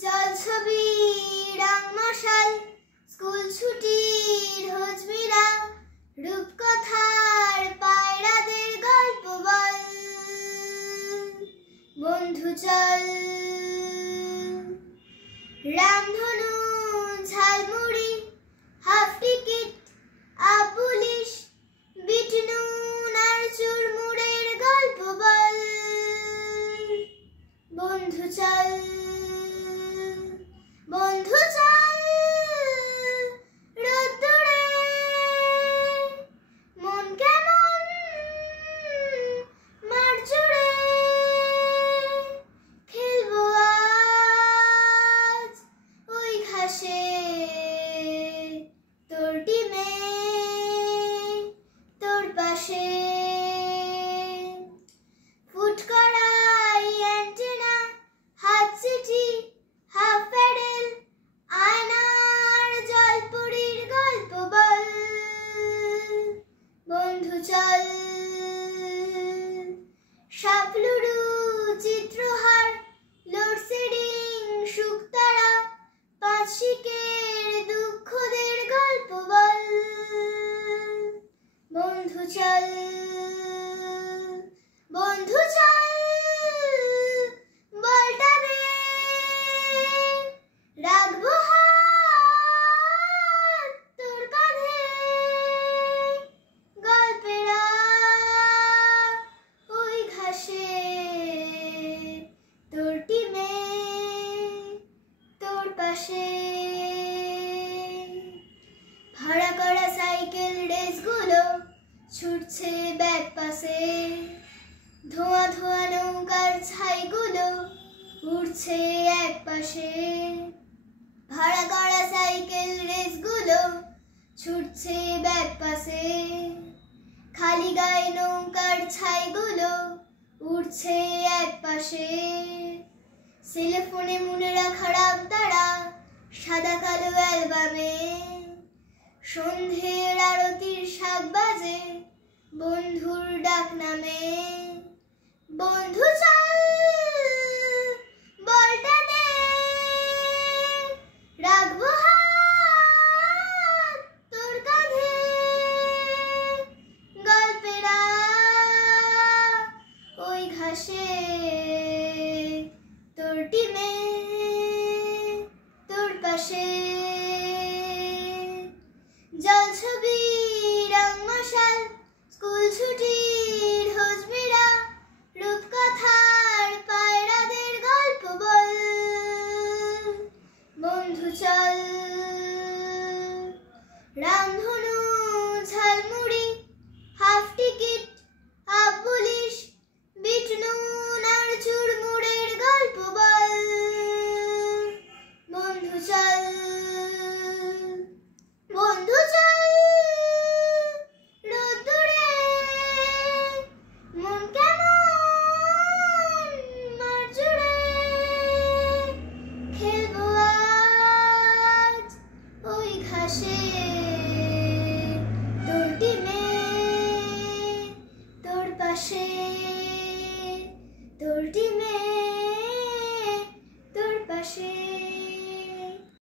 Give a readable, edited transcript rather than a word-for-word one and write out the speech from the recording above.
জলছবি রং মশাল স্কুল ছুটির হোজমিরা রূপকথার পায়রাদের গল্প বল বন্ধু চল রামধনু jhalmuri half ticket police bit নুন আর চুরমুড়ের গল্প বল বন্ধু চল বন্ধু চল রোদ্দুরে মন কেমন মাঠ জুড়ে খেলবো আজ ওই ঘাসে তোর টিমে তোর পাশে ফুট করাই অ্যান্টেনা হাত চিঠি হাফ প্যাডেল আয়নার জলপুরীর গল্প বল বন্ধু চল সাপলুরু চিত্রহার লোডশেডিং শুকতারা পাঁচ শিকের দুঃখদের গল্প বল বন্ধু চল বন্ধু চল বলটা দে রাখবো হাত তোর কাঁধে গল্পেরা ওই ঘাসে তোর টিমে তোর পাশে ভাড়া করা সাইকেল রেসগুলো ছুটছে ব্যাক পাশে ধোঁয়া ধোঁয়া নৌকার ছাইগুলো উড়ছে এক পাশে ভাড়া করা সাইকেল রেসগুলো ছুটছে ব্যাক পাশে খালি গায়ে নৌকার ছাইগুলো উড়ছে এক পাশে সেলফোনে মনে রাখা রাগ তারা সাদা কালো অ্যালবামে সন্ধ্যের আরতির শাক বাজে বন্ধুর ডাক নামে বন্ধু চল বলটা দে রাখবো হাত তোর কাঁধে গল্পেরা ওই ঘাসে তোর টিমে তোর পাশে।